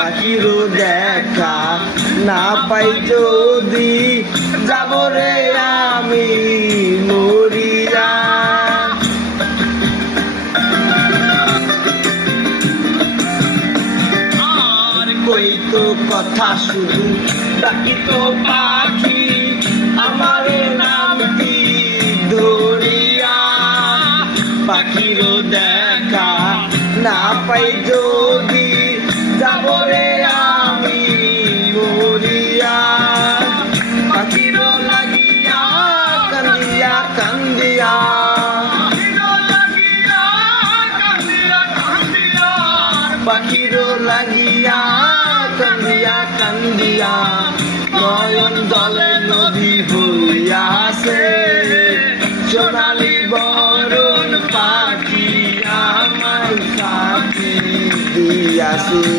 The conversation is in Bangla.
পাখিরও দেখা না পাই যদি যাব রে আমি মরিয়া। আর কই তো কথা শুধু ডাকি তো পাখি আমার নাম কি ধরিয়া। পাখিরও দেখা না পাই যদি যাব রে আমি মরিয়া। পাখিরও লাগিয়া কান্দিয়া কান্দিয়া পাখিরও লাগিয়া কান্দিয়া কান্দিয়া নয়ন জলে নদী হইয়াছে। সোনালি বরণ পাখি আমায় সাথে দিয়াছে।